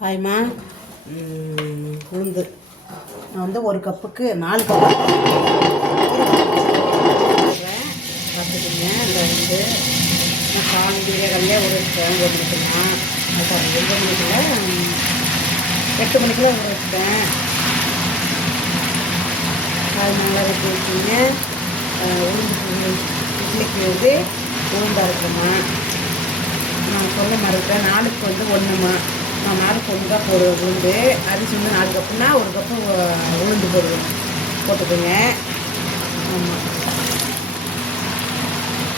ஹாய்மா. உளுந்து நான் வந்து ஒரு கப்புக்கு 4 கப்பு பார்த்துக்கிங்க. இந்த வந்து நான் காந்திகள்லேயே ஊற வச்சுட்டேன். 1 மணிக்கெல்லாம் சாரி 2 மணிக்குள்ள 8 மணிக்குள்ள ஊற வச்சுட்டேன். காய் நல்லா வெட்டி வச்சுங்க. உளுந்து இட்லிக்கு வந்து உளுந்தாக இருக்குமா. நான் சொல்ல மறந்துட்டேன். நாளுக்கு வந்து 1மா. நான் நாளுக்கு 1 கப் ஒரு உளுந்து, அரிசி வந்து 4 கப்புனா 1 கப்பு உளுந்து போட்டுக்கோங்க. ஆமாம்,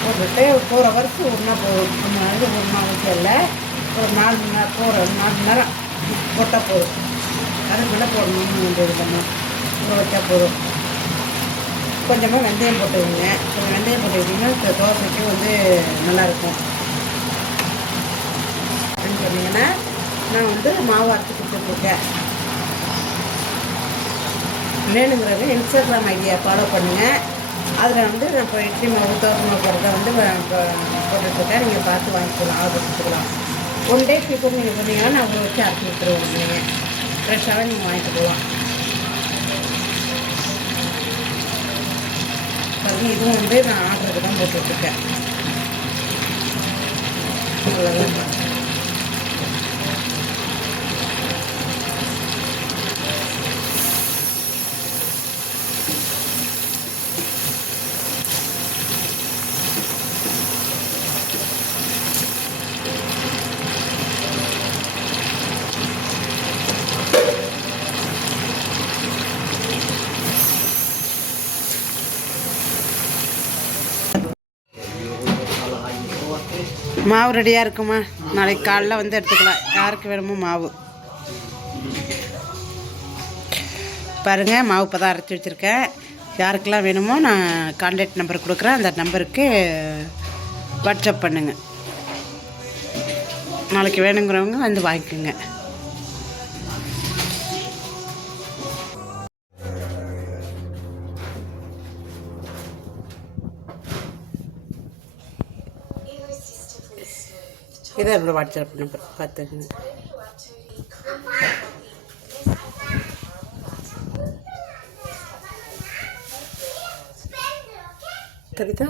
போட்டுட்டு 4 ஹவர்ஸ் ஒன்றா போதும். நம்ம வந்து ஒன்றா அவசியம் இல்லை. ஒரு 4 மணி நேரம் 4 மணி நேரம் போட்டால் போதும். அதுக்கு மேலே போடணும்னு இல்லைம்மா, ஊற வச்சா போதும். கொஞ்சமாக வெந்தயம் போட்டுக்கோங்க. கொஞ்சம் வெந்தயம் போட்டுக்கிட்டிங்கன்னா தோசைக்கு வந்து நல்லாயிருக்கும். சொன்னீங்கன்னா நான் வந்து மாவு அரைச்சி கொடுத்துட்ருக்கேன். வேணுங்கிறவங்க இன்ஸ்டாகிராம் ஐடியா ஃபாலோ பண்ணுங்கள். அதில் வந்து நான் இப்போ இட்லி மாவு தோசை மாவு போடுறத வந்து போட்டுட்ருக்கேன். நீங்கள் பார்த்து வாங்கிக்கலாம், ஆர்டர் கொடுத்துக்கலாம். 1 டே பிஃபோர் நீங்கள் சொன்னீங்கன்னா நான் உங்களை வச்சு அரைச்சி கொடுத்துருவோம். நீங்கள் ஃப்ரெஷ்ஷாகவே நீங்கள் வாங்கிட்டு போகலாம். பாருங்கள், இதுவும் வந்து நான் ஆர்டருக்கு தான் போட்டுட்ருக்கேன். அவ்வளோதான். மாவு ரெடியாக இருக்குமா. நாளைக்கு காலைல வந்து எடுத்துக்கலாம். யாருக்கு வேணுமோ மாவு பாருங்கள். மாவு இப்போ தான் அரைச்சி வச்சுருக்கேன். யாருக்கெல்லாம் வேணுமோ நான் கான்டாக்ட் நம்பர் கொடுக்குறேன். அந்த நம்பருக்கு வாட்ஸ்அப் பண்ணுங்கள். நாளைக்கு வேணுங்கிறவங்க வந்து வாங்கிக்கோங்க. இதான் என்னோடய வாட்ஸ்அப் நம்பர் பார்த்துக்குங்க. கவிதா